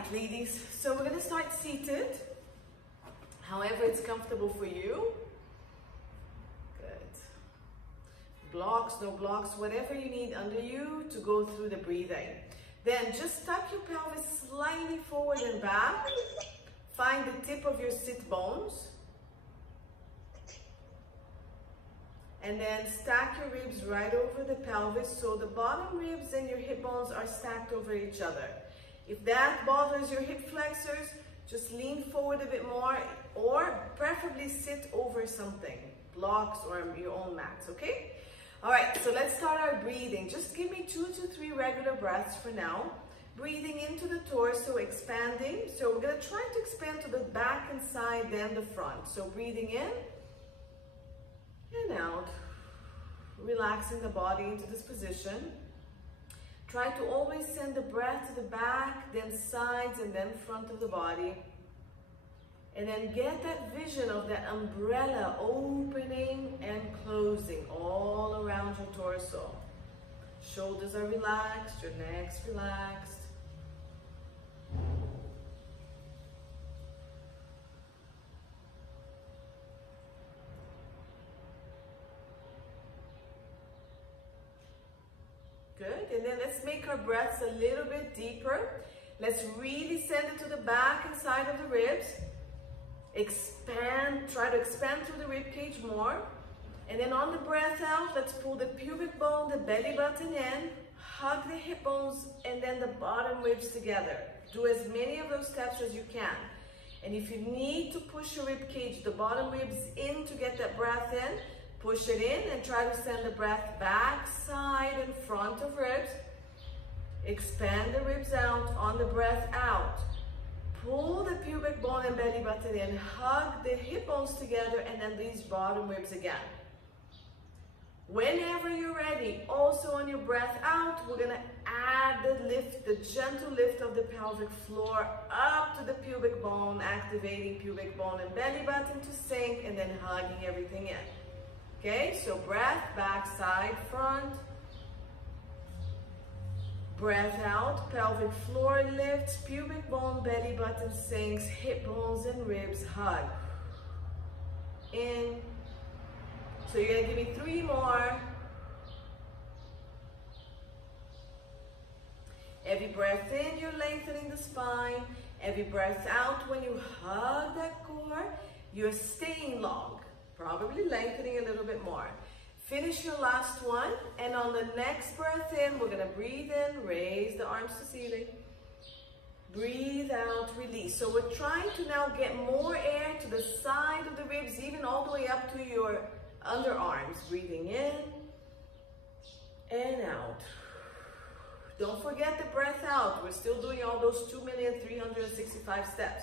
right, ladies, so we're gonna start seated, however it's comfortable for you. Good. Blocks, no blocks, whatever you need under you to go through the breathing. Then just tuck your pelvis slightly forward and back. Find the tip of your sit bones. And then stack your ribs right over the pelvis so the bottom ribs and your hip bones are stacked over each other. If that bothers your hip flexors, just lean forward a bit more or preferably sit over something, blocks or your own mats, okay? All right, so let's start our breathing. Just give me 2 to 3 regular breaths for now. Breathing into the torso, expanding. So we're gonna try to expand to the back and side, then the front. So breathing in and out, relaxing the body into this position. Try to always send the breath to the back, then sides, and then front of the body. And then get that vision of that umbrella opening and closing all around your torso. Shoulders are relaxed, your neck's relaxed. Good, and then let's make our breaths a little bit deeper. Let's really send it to the back and side of the ribs. Expand, try to expand through the rib cage more. And then on the breath out, let's pull the pubic bone, the belly button in, hug the hip bones, and then the bottom ribs together. Do as many of those steps as you can. And if you need to push your rib cage, the bottom ribs in to get that breath in, push it in and try to send the breath back, side, and front of ribs. Expand the ribs out on the breath out. Pull the pubic bone and belly button in, hug the hip bones together, and then these bottom ribs again. Whenever you're ready, also on your breath out, we're gonna add the lift, the gentle lift of the pelvic floor up to the pubic bone, activating pubic bone and belly button to sink, and then hugging everything in. Okay, so breath, back, side, front. Breath out, pelvic floor lifts, pubic bone, belly button sinks, hip bones and ribs hug. In. So you're gonna give me 3 more. Every breath in, you're lengthening the spine. Every breath out, when you hug that core, you're staying long. Probably lengthening a little bit more. Finish your last one, and on the next breath in, we're gonna breathe in, raise the arms to ceiling. Breathe out, release. So we're trying to now get more air to the side of the ribs, even all the way up to your underarms. Breathing in and out. Don't forget the breath out. We're still doing all those 2,365 steps.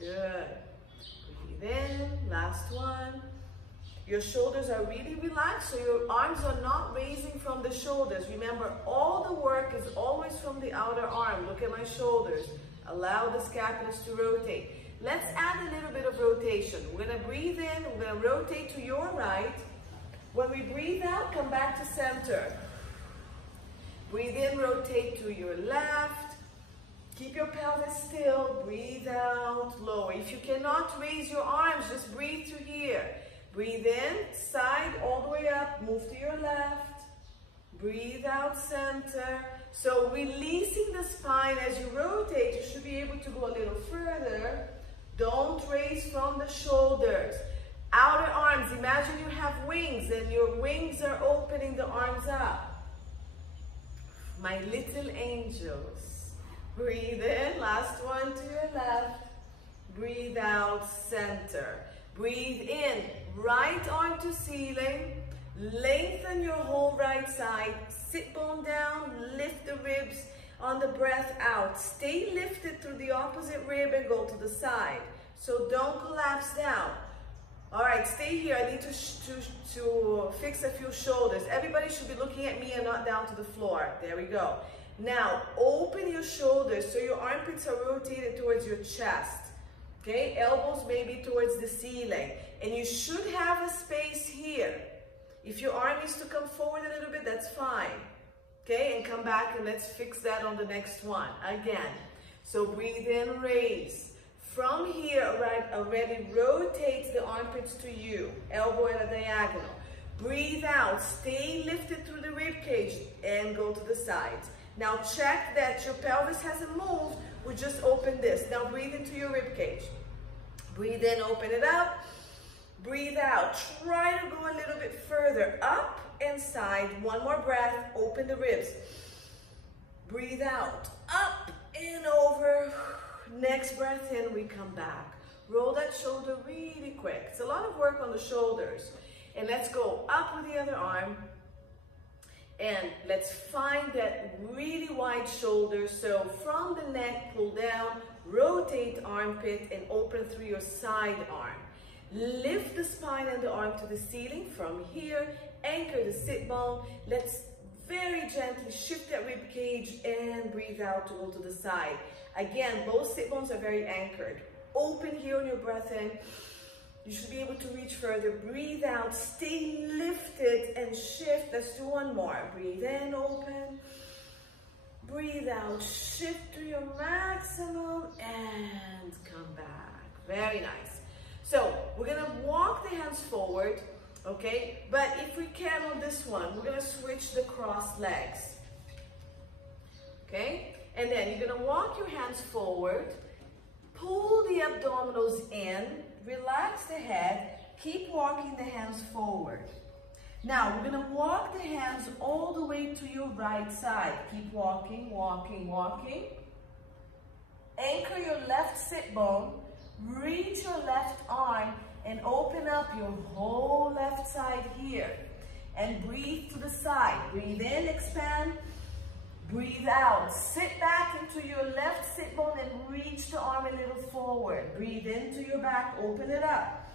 Good. Breathe in, last one. Your shoulders are really relaxed, so your arms are not raising from the shoulders. Remember, all the work is always from the outer arm. Look at my shoulders. Allow the scapulars to rotate. Let's add a little bit of rotation. We're gonna breathe in, we're gonna rotate to your right. When we breathe out, come back to center. Breathe in, rotate to your left. Keep your pelvis still, breathe out, lower. If you cannot raise your arms, just breathe to here. Breathe in, side, all the way up, move to your left. Breathe out, center. So releasing the spine as you rotate, you should be able to go a little further. Don't raise from the shoulders. Outer arms, imagine you have wings and your wings are opening the arms up. My little angels. Breathe in, last one to your left. Breathe out, center. Breathe in, right arm to ceiling. Lengthen your whole right side. Sit bone down, lift the ribs on the breath out. Stay lifted through the opposite rib and go to the side. So don't collapse down. All right, stay here. I need to fix a few shoulders. Everybody should be looking at me and not down to the floor. There we go. Now, open your shoulders so your armpits are rotated towards your chest. Okay, elbows maybe towards the ceiling. And you should have a space here. If your arm needs to come forward a little bit, that's fine. Okay, and come back and let's fix that on the next one. Again, so breathe in, raise. From here, already rotate the armpits to you, elbow at a diagonal. Breathe out, stay lifted through the rib cage and go to the sides. Now check that your pelvis hasn't moved, we just open this. Now breathe into your rib cage. Breathe in, open it up. Breathe out, try to go a little bit further, up and side. One more breath, open the ribs. Breathe out, up and over. Next breath in, we come back. Roll that shoulder really quick. It's a lot of work on the shoulders. And let's go up with the other arm. And let's find that really wide shoulder. So from the neck, pull down, rotate armpit and open through your side arm. Lift the spine and the arm to the ceiling. From here, anchor the sit bone. Let's very gently shift that rib cage and breathe out to go to the side. Again, both sit bones are very anchored. Open here on your breath in. You should be able to reach further. Breathe out, stay lifted and shift. Let's do one more. Breathe in, open. Breathe out, shift to your maximum and come back. Very nice. So we're gonna walk the hands forward, okay? But if we can on this one, we're gonna switch the crossed legs, okay? And then you're gonna walk your hands forward, pull the abdominals in, relax the head, keep walking the hands forward. Now we're gonna walk the hands all the way to your right side. Keep walking, walking, walking. Anchor your left sit bone, reach your left arm and open up your whole left side here. And breathe to the side. Breathe in, expand. Breathe out. Sit back into your left sit bone and reach the arm a little forward. Breathe into your back, open it up.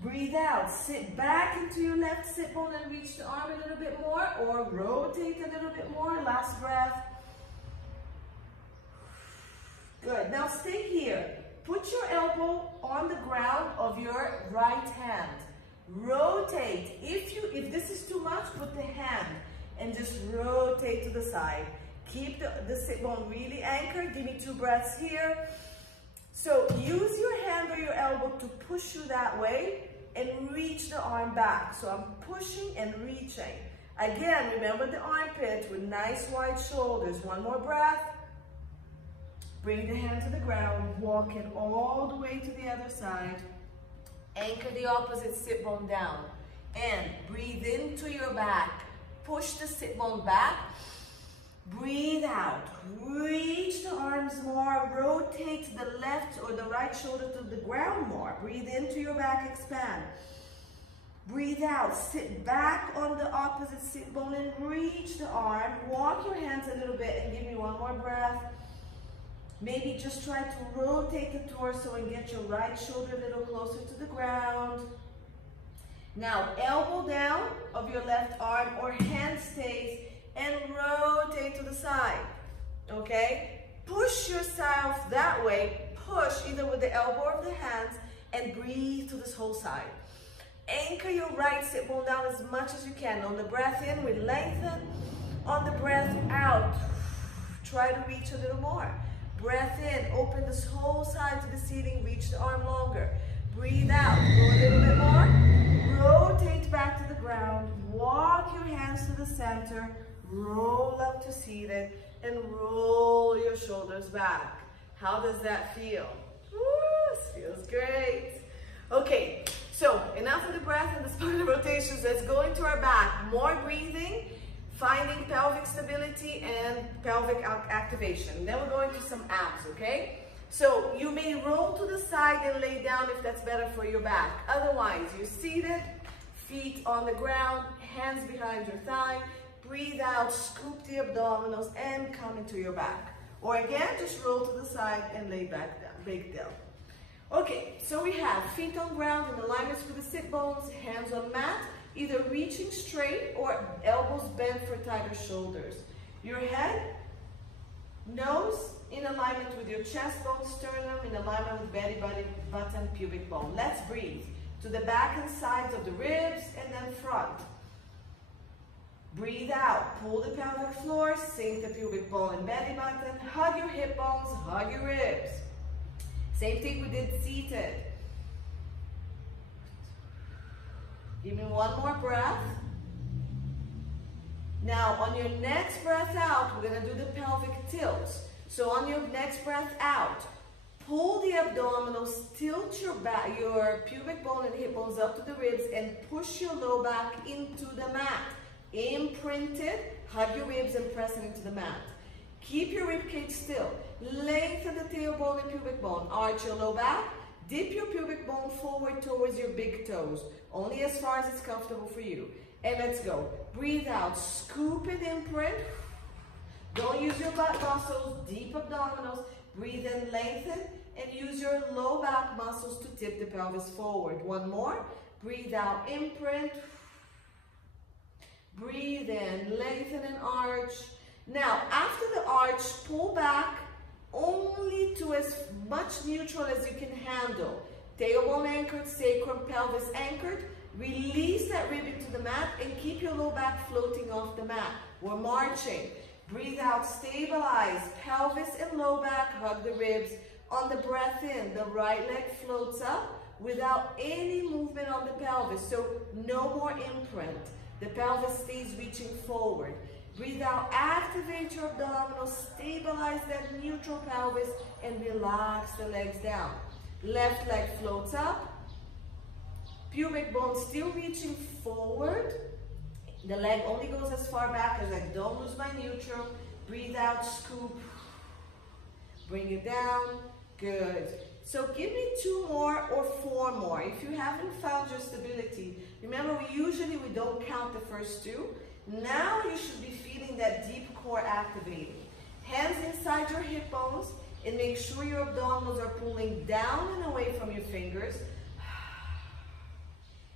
Breathe out. Sit back into your left sit bone and reach the arm a little bit more or rotate a little bit more. Last breath. Good. Now stay here. Put your elbow on the ground of your right hand. Rotate. If this is too much, put the hand and just rotate to the side. Keep the sit bone really anchored. Give me 2 breaths here. So use your hand or your elbow to push you that way and reach the arm back. So I'm pushing and reaching. Again, remember the armpit with nice wide shoulders. One more breath. Bring the hand to the ground. Walk it all the way to the other side. Anchor the opposite sit bone down. And breathe into your back. Push the sit bone back. Breathe out. Reach the arms more. Rotate the left or the right shoulder to the ground more. Breathe into your back, expand. Breathe out. Sit back on the opposite sit bone and reach the arm. Walk your hands a little bit and give me one more breath. Maybe just try to rotate the torso and get your right shoulder a little closer to the ground. Now, elbow down of your left arm or hand stays and rotate to the side, okay? Push yourself that way. Push either with the elbow or the hands and breathe to this whole side. Anchor your right sit bone down as much as you can. On the breath in, we lengthen. On the breath out, try to reach a little more. Breath in, open this whole side to the ceiling, reach the arm longer. Breathe out, go a little bit more. Rotate back to the ground, walk your hands to the center, roll up to seated, and roll your shoulders back. How does that feel? Woo, feels great. Okay, so enough of the breath and the spinal rotations. Let's go into our back. More breathing. Finding pelvic stability and pelvic activation. Then we're going to some abs, okay? So you may roll to the side and lay down if that's better for your back. Otherwise, you're seated, feet on the ground, hands behind your thigh. Breathe out, scoop the abdominals and come into your back. Or again, just roll to the side and lay back down, big down. Okay, so we have feet on ground in alignments with the sit bones, hands on mat, either reaching straight or elbows bent for tighter shoulders. Your head, nose in alignment with your chest bone, sternum in alignment with belly button, pubic bone. Let's breathe to the back and sides of the ribs and then front. Breathe out, pull the pelvic floor, sink the pubic bone and belly button, hug your hip bones, hug your ribs. Same thing we did seated. Give me one more breath. Now on your next breath out, we're gonna do the pelvic tilt. So on your next breath out, pull the abdominals, tilt your back, your pubic bone and hip bones up to the ribs and push your low back into the mat. Imprint it, hug your ribs and press it into the mat. Keep your rib cage still. Lengthen the tailbone and pubic bone. Arch your low back. Dip your pubic bone forward towards your big toes. Only as far as it's comfortable for you. And let's go. Breathe out. Scoop and imprint. Don't use your butt muscles. Deep abdominals. Breathe in, lengthen. And use your low back muscles to tip the pelvis forward. One more. Breathe out. Imprint. Breathe in, lengthen and arch. Now, after the arch, pull back only to as much neutral as you can handle. Tailbone anchored, sacrum, pelvis anchored. Release that rib into the mat and keep your low back floating off the mat. We're marching. Breathe out, stabilize. Pelvis and low back, hug the ribs. On the breath in, the right leg floats up without any movement on the pelvis. So no more imprint. The pelvis stays reaching forward. Breathe out, activate your abdominals, stabilize that neutral pelvis, and relax the legs down. Left leg floats up. Pubic bone still reaching forward. The leg only goes as far back as I don't lose my neutral. Breathe out, scoop. Bring it down. Good. So give me 2 more or 4 more. If you haven't found your stability, remember we don't count the first 2. Now you should be feeling that deep core activating. Hands inside your hip bones and make sure your abdominals are pulling down and away from your fingers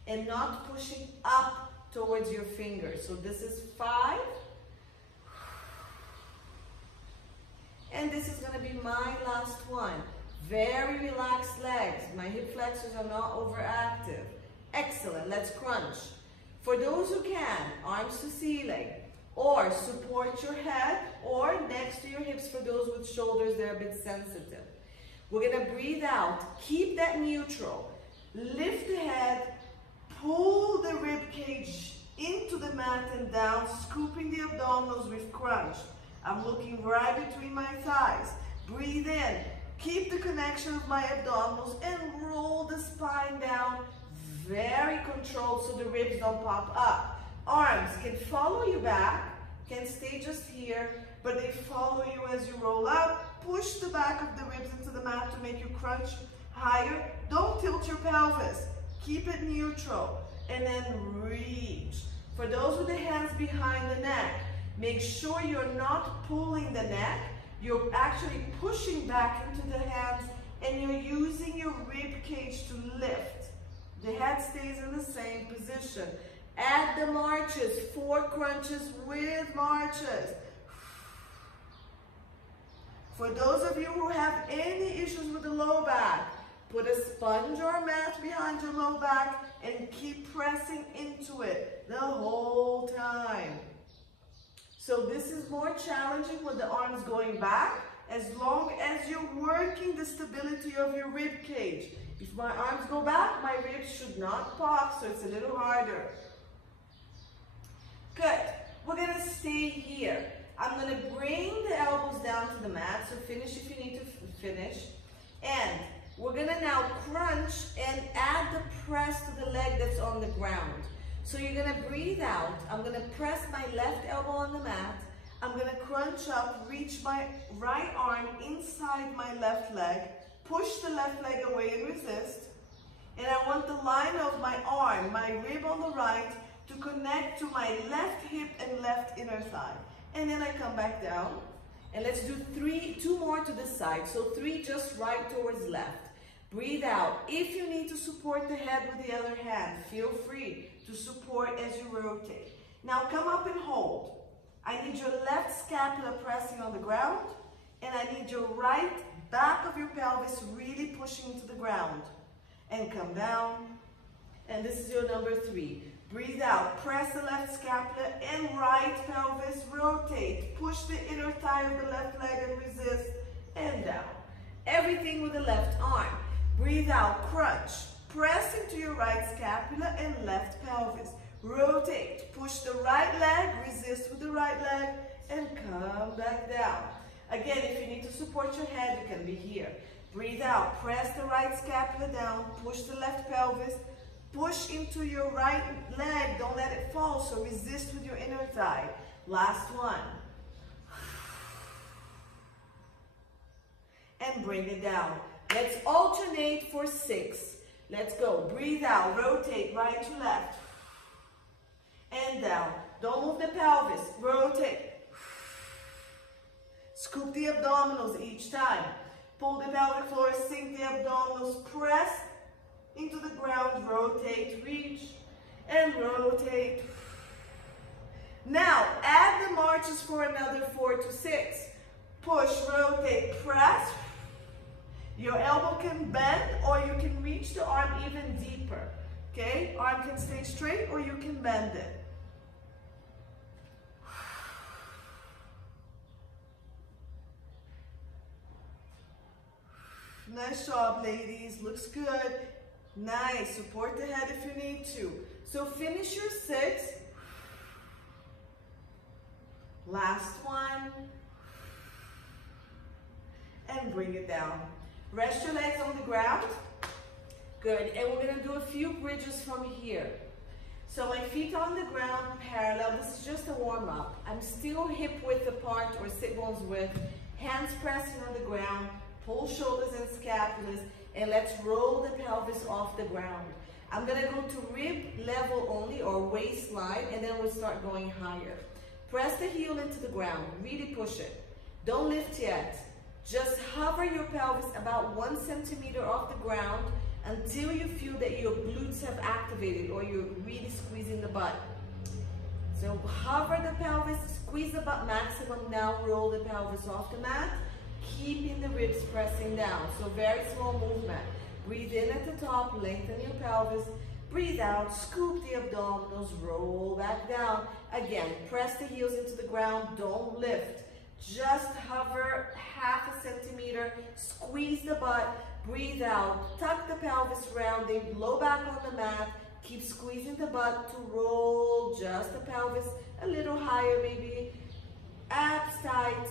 and not pushing up towards your fingers. So this is 5. And this is going to be my last one. Very relaxed legs. My hip flexors are not overactive. Excellent. Let's crunch. For those who can, arms to ceiling, or support your head, or next to your hips for those with shoulders that are a bit sensitive. We're going to breathe out. Keep that neutral. Lift the head. Pull the rib cage into the mat and down, scooping the abdominals with crunch. I'm looking right between my thighs. Breathe in. Keep the connection of my abdominals and roll the spine down. Very controlled so the ribs don't pop up. Arms can follow you back, can stay just here, but they follow you as you roll up. Push the back of the ribs into the mat to make you crunch higher. Don't tilt your pelvis. Keep it neutral. And then reach. For those with the hands behind the neck, make sure you're not pulling the neck. You're actually pushing back into the hands and you're using your rib cage to lift. The head stays in the same position. Add the marches, 4 crunches with marches. For those of you who have any issues with the low back, put a sponge or a mat behind your low back and keep pressing into it the whole time. So this is more challenging with the arms going back, as long as you're working the stability of your rib cage. If my arms go back, my ribs should not pop, so it's a little harder. Good. We're going to stay here. I'm going to bring the elbows down to the mat, so finish if you need to finish. And we're going to now crunch and add the press to the leg that's on the ground. So you're going to breathe out. I'm going to press my left elbow on the mat. I'm going to crunch up, reach my right arm inside my left leg, push the left leg away and resist. And I want the line of my arm, my rib on the right, to connect to my left hip and left inner thigh. And then I come back down. And let's do 2 more to this side. So 3 just right towards left. Breathe out. If you need to support the head with the other hand, feel free to support as you rotate. Now come up and hold. I need your left scapula pressing on the ground, and I need your right back of your pelvis really pushing into the ground. And come down. And this is your number 3. Breathe out. Press the left scapula and right pelvis. Rotate. Push the inner thigh of the left leg and resist. And down. Everything with the left arm. Breathe out. Crunch. Press into your right scapula and left pelvis. Rotate. Push the right leg. Resist with the right leg. And come back down. Again, if you need to support your head, you can be here. Breathe out. Press the right scapula down. Push the left pelvis. Push into your right leg. Don't let it fall. So resist with your inner thigh. Last one. And bring it down. Let's alternate for 6. Let's go. Breathe out. Rotate right to left. And down. Don't move the pelvis. Rotate. Scoop the abdominals each time. Pull the pelvic floor, sink the abdominals, press into the ground, rotate, reach, and rotate. Now, add the marches for another 4 to 6. Push, rotate, press. Your elbow can bend or you can reach the arm even deeper. Okay? Arm can stay straight or you can bend it. Nice job, ladies. Looks good. Nice. Support the head if you need to. So finish your 6. Last one. And bring it down. Rest your legs on the ground. Good. And we're going to do a few bridges from here. So my feet on the ground, parallel. This is just a warm-up. I'm still hip width apart or sit bones width. Hands pressing on the ground. Pull shoulders and scapulas, and let's roll the pelvis off the ground. I'm going to go to rib level only, or waistline, and then we'll start going higher. Press the heel into the ground. Really push it. Don't lift yet. Just hover your pelvis about 1 centimeter off the ground until you feel that your glutes have activated or you're really squeezing the butt. So hover the pelvis, squeeze the butt maximum. Now roll the pelvis off the mat. Keeping the ribs pressing down. So very slow movement. Breathe in at the top, lengthen your pelvis. Breathe out, scoop the abdominals, roll back down. Again, press the heels into the ground, don't lift. Just hover half a centimeter, squeeze the butt, breathe out, tuck the pelvis rounding, blow back on the mat. Keep squeezing the butt to roll just the pelvis a little higher maybe. Abs tight.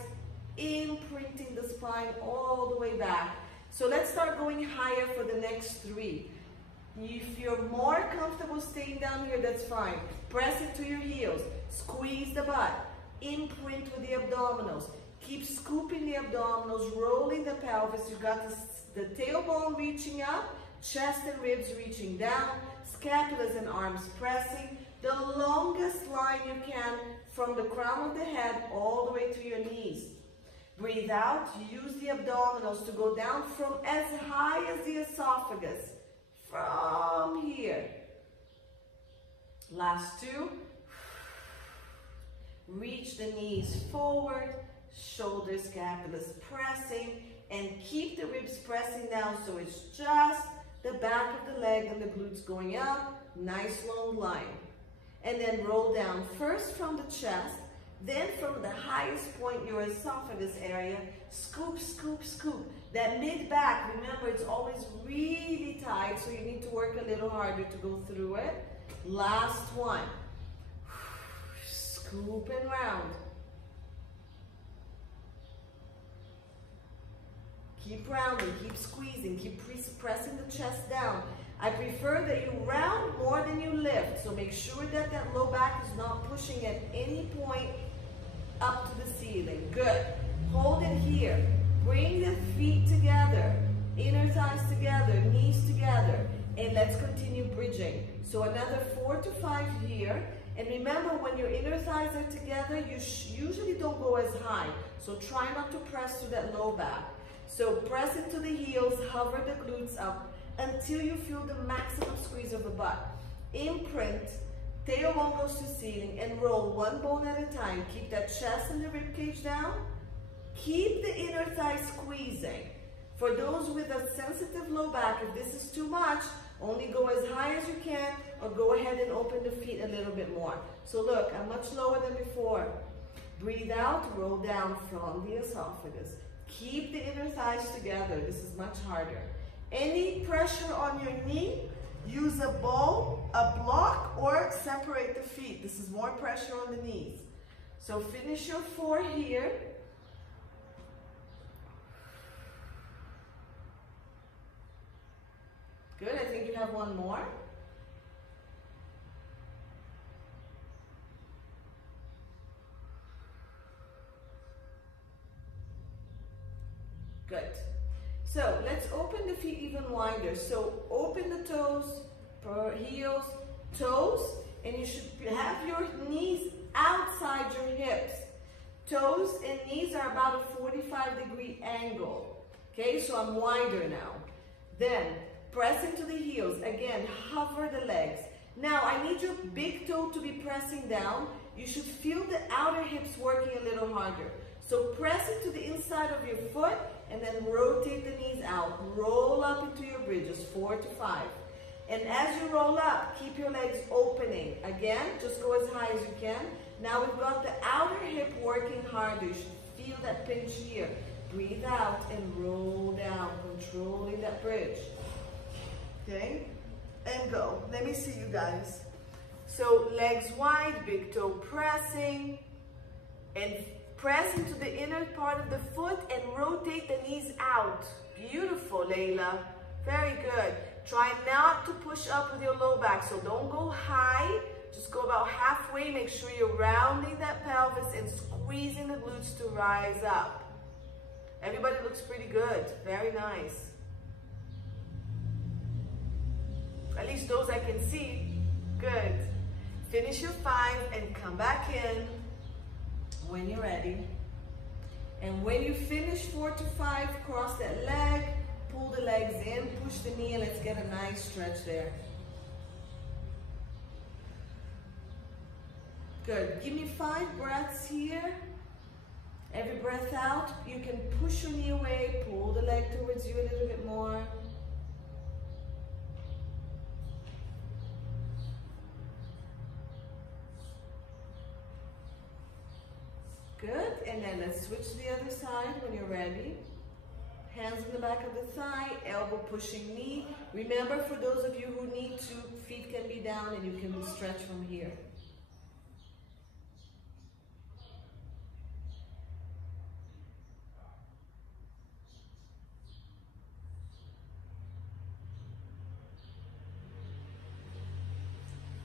Imprinting the spine all the way back. So let's start going higher for the next 3. If you're more comfortable staying down here, that's fine. Press into your heels. Squeeze the butt. Imprint with the abdominals. Keep scooping the abdominals, rolling the pelvis. You got the tailbone reaching up, chest and ribs reaching down, scapulas and arms pressing. The longest line you can from the crown of the head all the way to your knees. Breathe out, use the abdominals to go down from as high as the esophagus. From here. Last 2. Reach the knees forward, shoulders, scapulas pressing, and keep the ribs pressing down so it's just the back of the leg and the glutes going up. Nice long line. And then roll down first from the chest. Then from the highest point, your esophagus area, scoop, scoop, scoop. That mid-back, remember, it's always really tight, so you need to work a little harder to go through it. Last one. Scoop and round. Keep rounding, keep squeezing, keep pressing the chest down. I prefer that you round more than you lift, so make sure that that low back is not pushing at any point up to the ceiling. Good. Hold it here. Bring the feet together, inner thighs together, knees together, and let's continue bridging. So another 4 to 5 here. And remember, when your inner thighs are together, you usually don't go as high. So try not to press to that low back. So press into the heels, hover the glutes up until you feel the maximum squeeze of the butt. Imprint, tailbone goes to ceiling, and roll one bone at a time. Keep that chest and the rib cage down. Keep the inner thigh squeezing. For those with a sensitive low back, if this is too much, Only go as high as you can, or go ahead and open the feet a little bit more. So look, I'm much lower than before. Breathe out, roll down from the esophagus. Keep the inner thighs together. This is much harder. Any pressure on your knee, use a ball, a block, or separate the feet. This is more pressure on the knees. So finish your 4 here. Good, I think you have one more. Good. So let's open the feet even wider. So open the toes, heels, toes, and you should have your knees outside your hips. Toes and knees are about a 45-degree angle. Okay, so I'm wider now. Then press into the heels. Again, hover the legs. Now I need your big toe to be pressing down. You should feel the outer hips working a little harder. So press into the inside of your foot and then rotate the knees out. Roll up into your bridges, 4 to 5. And as you roll up, keep your legs opening. Again, just go as high as you can. Now we've got the outer hip working harder. You should feel that pinch here. Breathe out and roll down, controlling that bridge. Okay, and go. Let me see you guys. So legs wide, big toe pressing, and press into the inner part of the foot and rotate the knees out. Beautiful, Layla. Very good. Try not to push up with your low back, so don't go high. Just go about halfway. Make sure you're rounding that pelvis and squeezing the glutes to rise up. Everybody looks pretty good. Very nice. At least those I can see. Good. Finish your 5 and come back in when you're ready. And when you finish 4 to 5, cross that leg, pull the legs in, push the knee, and let's get a nice stretch there. Good. Give me 5 breaths here. Every breath out, you can push your knee away, pull the leg towards you a little bit more. Good, and then let's switch to the other side when you're ready. Hands on the back of the thigh, elbow pushing knee. Remember, for those of you who need to, feet can be down and you can stretch from here.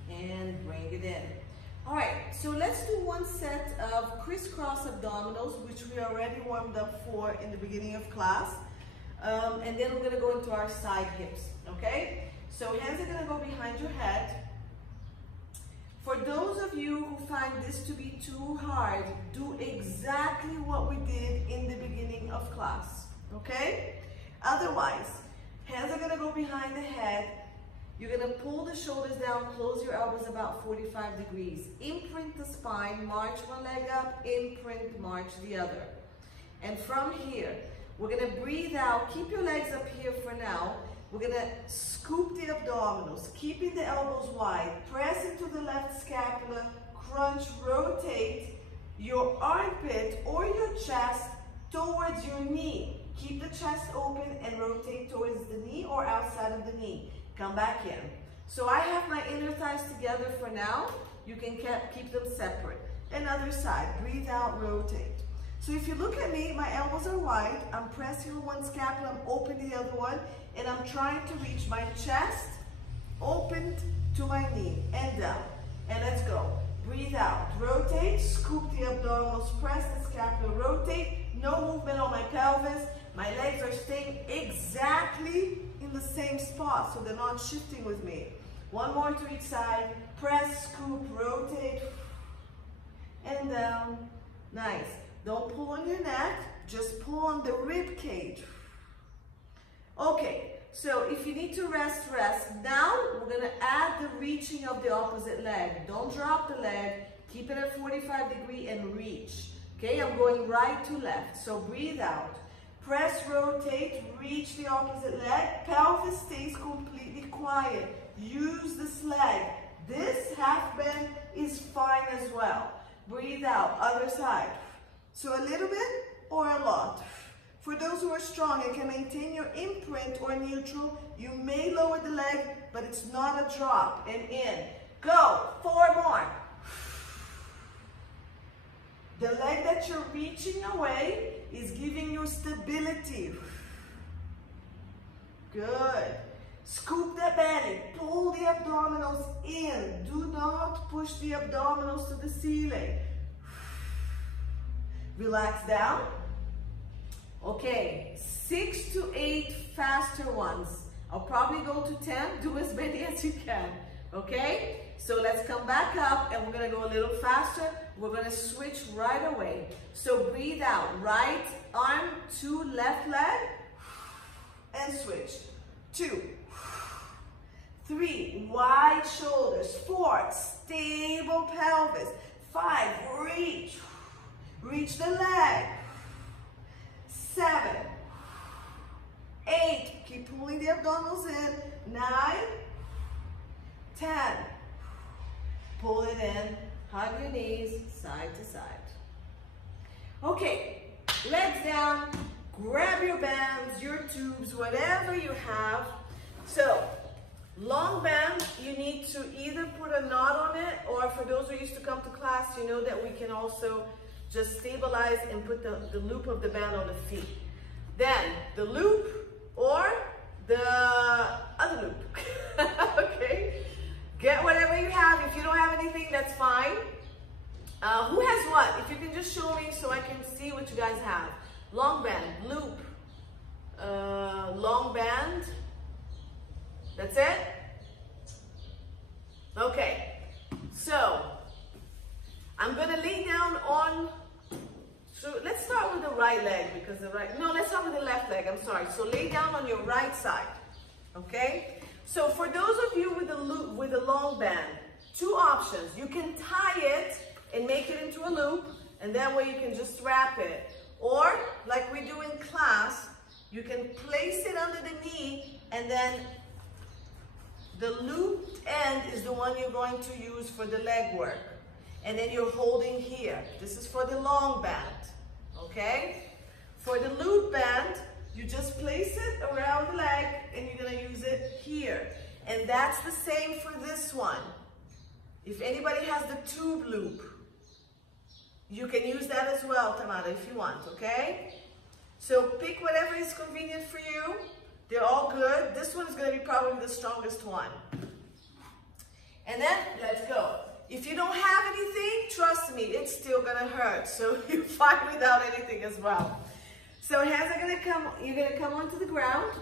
And bring it in. All right, so let's do one set of crisscross abdominals, which we already warmed up for in the beginning of class. And then we're gonna go into our side hips, okay? So hands are gonna go behind your head. For those of you who find this to be too hard, do exactly what we did in the beginning of class, okay? Otherwise, hands are gonna go behind the head. You're gonna pull the shoulders down, close your elbows about 45 degrees. Imprint the spine, march one leg up, imprint, march the other. And from here, we're gonna breathe out, keep your legs up here for now. We're gonna scoop the abdominals, keeping the elbows wide. Press into the left scapula, crunch, rotate your armpit or your chest towards your knee. Keep the chest open and rotate towards the knee or outside of the knee. Come back in. So I have my inner thighs together for now. You can keep them separate. And other side, breathe out, rotate. So if you look at me, my elbows are wide. I'm pressing one scapula, I'm opening the other one, and I'm trying to reach my chest, opened to my knee, and down. And let's go. Breathe out, rotate, scoop the abdominals, press the scapula, rotate. No movement on my pelvis. My legs are staying exactly in the same spot, so they're not shifting with me. One more to each side. Press, scoop, rotate, and down. Nice. Don't pull on your neck, just pull on the rib cage. Okay, so if you need to rest, rest. Now we're gonna add the reaching of the opposite leg. Don't drop the leg, keep it at 45 degrees and reach. Okay, I'm going right to left, so breathe out. Press, rotate, reach the opposite leg. Pelvis stays completely quiet. Use this leg. This half bend is fine as well. Breathe out, other side. So a little bit or a lot. For those who are strong and can maintain your imprint or neutral, you may lower the leg, but it's not a drop. And in. Go. 4 more. The leg that you're reaching away is giving you stability. Good. Scoop the belly. Pull the abdominals in. Do not push the abdominals to the ceiling. Relax down. Okay, 6 to 8 faster ones. I'll probably go to 10. Do as many as you can. Okay? So let's come back up and we're going to go a little faster. We're going to switch right away. So breathe out. Right arm to left leg and switch. 2, 3, wide shoulders. 4, stable pelvis. 5, reach. Reach the leg. 7, 8, keep pulling the abdominals in. 9, 10, pull it in, hug your knees, side to side. Okay, legs down, grab your bands, your tubes, whatever you have. So, long band, you need to either put a knot on it, or for those who used to come to class, you know that we can also just stabilize and put the loop of the band on the feet. Then the loop or the other loop. Okay? Get whatever you have. If you don't have anything, that's fine. Who has what? If you can just show me so I can see what you guys have. Long band, loop, long band. That's it? Okay. So, I'm going to lay down on. So let's start with the right leg because let's start with the left leg, I'm sorry. So lay down on your right side, okay? So for those of you with the long band, 2 options. You can tie it and make it into a loop, and that way you can just wrap it. Or, like we do in class, you can place it under the knee, and then the looped end is the one you're going to use for the leg work. And then you're holding here. This is for the long band, okay? For the loop band, you just place it around the leg and you're gonna use it here. And that's the same for this one. If anybody has the tube loop, you can use that as well, Tamara, if you want, okay? So pick whatever is convenient for you. They're all good. This one is gonna be probably the strongest one. And then, let's go. If you don't have anything, trust me, it's still gonna hurt. So you fight without anything as well. So hands are gonna come, you're gonna come onto the ground.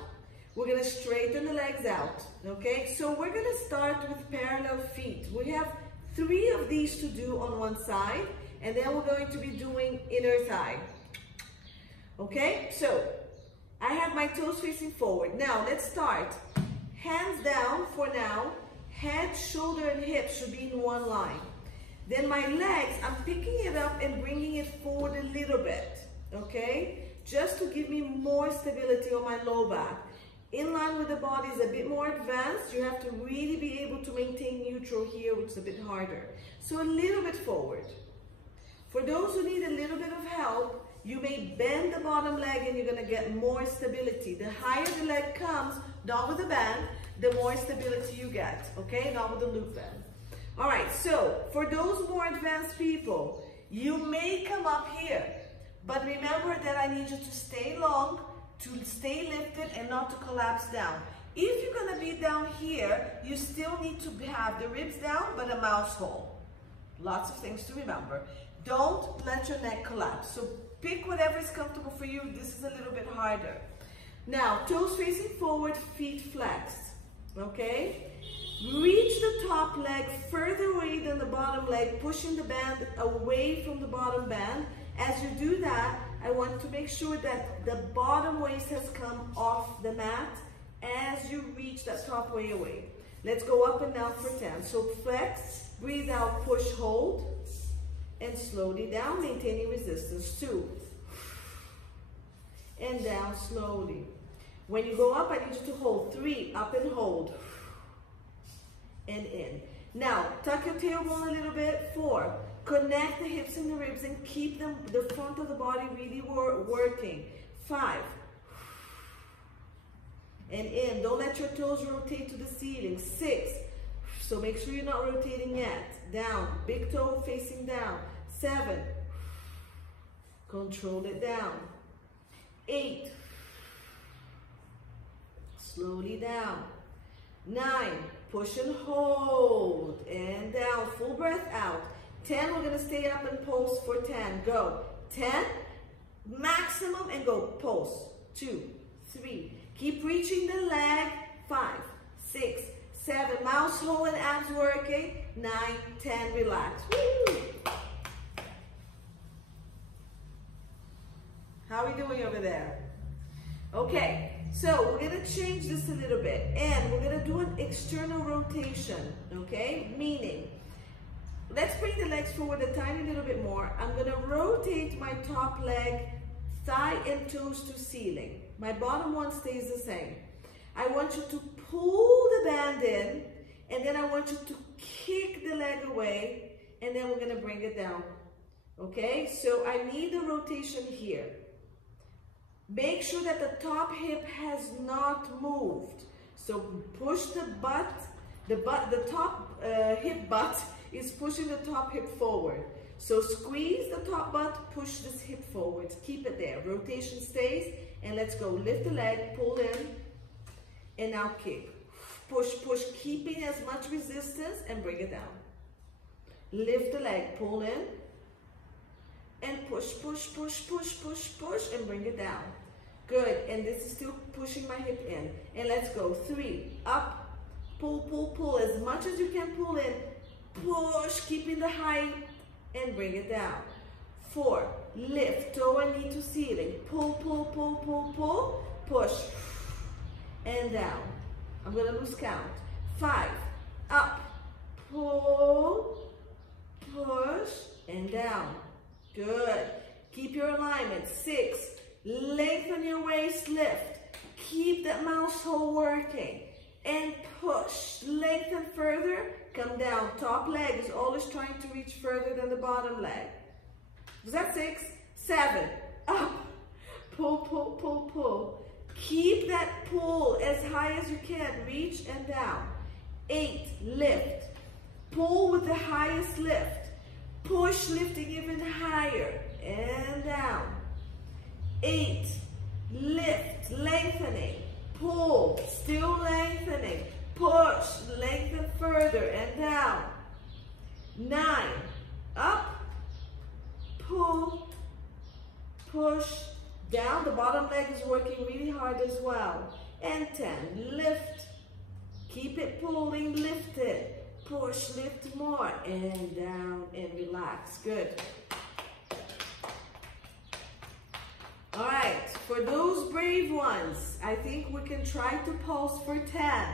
We're gonna straighten the legs out, okay? So we're gonna start with parallel feet. We have 3 of these to do on one side, and then we're going to be doing inner thigh. Okay, so I have my toes facing forward. Now let's start. Hands down for now. Head, shoulder, and hips should be in one line. Then my legs, I'm picking it up and bringing it forward a little bit, okay? Just to give me more stability on my low back. In line with the body is a bit more advanced. You have to really be able to maintain neutral here, which is a bit harder. So a little bit forward. For those who need a little bit of help, you may bend the bottom leg and you're gonna get more stability. The higher the leg comes, not with the band, the more stability you get, okay? Not with the loop band. All right, so for those more advanced people, you may come up here, but remember that I need you to stay long, to stay lifted and not to collapse down. If you're gonna be down here, you still need to have the ribs down, but a mouse hole. Lots of things to remember. Don't let your neck collapse. So pick whatever is comfortable for you. This is a little bit harder. Now, toes facing forward, feet flexed. Okay? Reach the top leg further away than the bottom leg, pushing the band away from the bottom band. As you do that, I want to make sure that the bottom waist has come off the mat as you reach that top way away. Let's go up and down for 10. So flex, breathe out, push, hold, and slowly down, maintaining resistance. 2. and down slowly. When you go up, I need you to hold. 3, up and hold. And in. Now, tuck your tailbone a little bit. 4, connect the hips and the ribs and keep them, the front of the body really working. 5, and in. Don't let your toes rotate to the ceiling. 6, so make sure you're not rotating yet. Down, big toe facing down. 7, control it down. 8, slowly down. 9, push and hold, and down, full breath out. 10, we're gonna stay up and pulse for 10, go. 10, maximum, and go, pulse. 2, 3, keep reaching the leg. 5, 6, 7, mouse hole and abs working. 9, 10, relax. Woo! How are we doing over there? Okay, so we're gonna change this a little bit, and we're gonna do an external rotation, okay? Meaning, let's bring the legs forward a tiny little bit more. I'm gonna rotate my top leg, thigh and toes to ceiling. My bottom one stays the same. I want you to pull the band in, and then I want you to kick the leg away, and then we're gonna bring it down, okay? So I need the rotation here. Make sure that the top hip has not moved. So push the butt, the top hip butt is pushing the top hip forward. So squeeze the top butt, push this hip forward. Keep it there. Rotation stays, and let's go. Lift the leg, pull in, and now kick. Push, push, keeping as much resistance, and bring it down. Lift the leg, pull in, and push, push, push, push, push, push, and bring it down. Good, and this is still pushing my hip in. And let's go. 3, up, pull, pull, pull. As much as you can pull in, push, keeping the height, and bring it down. 4, lift, toe and knee to ceiling. Pull, pull, pull, pull, pull, push, and down. I'm gonna lose count. 5, up, pull, push, and down. Good. Keep your alignment. 6, lengthen your waist, lift. Keep that mouse hole working. And push. Lengthen further. Come down. Top leg is always trying to reach further than the bottom leg. Was that 6? 7. Up. Pull, pull, pull, pull. Keep that pull as high as you can. Reach and down. 8. Lift. Pull with the highest lift. Push, lifting even higher. And down. 8. Lift, lengthening. Pull, still lengthening. Push, lengthen further and down. 9. Up. Pull. Push. Down. The bottom leg is working really hard as well. And 10. Lift. Keep it pulling. Lift it. Push, lift more, and down, and relax. Good. All right, for those brave ones, I think we can try to pulse for 10.